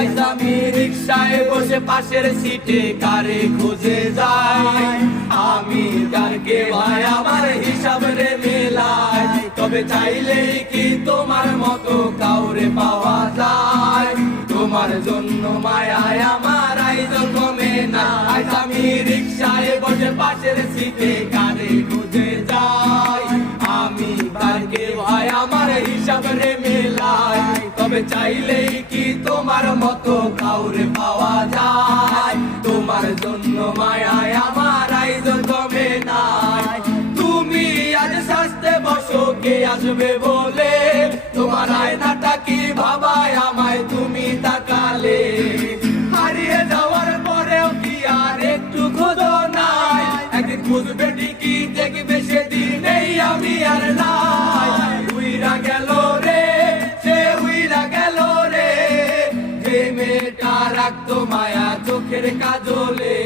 আজ আমি রিক্সায় বসে পাশের সিটে কারে খুঁজে যাই, আমি কারকে ভাই আমার হিসাব রে মেলাই। তবে চাইলেই কি তোমার মতো কাউরে পাওয়া যায়, তোমার জন্য মায়ায় আমার আয়োজন কমে না। আজ আমি রিক্সায় বসে পাশের সিটে কারে খুঁজে যাই, আমি কারকে ভাই আমার হিসাব রে মেলাই। তবে চাইলেই কি তোমার মতো কাউরে পাওয়া যায়, তোমার জন্য মায়ায় আমার আয়োজন কমে নাই। তুমি আজ সাজতে বসো কে আসবে বলে, তোমার আয়নাটা কি ভাবায় আমায় তুমি তাকালে। হারিয়ে যাওয়ার পরেও কি আর একটু খোঁজো নাই, একদিন খুঁজবে ঠিকই দেখবে সেদিনেই আমি আর নাই। উইরা গেল রে সে উইরা গেল রে, যে মেয়েটা রাখতো মায়া চোখের কাজলে।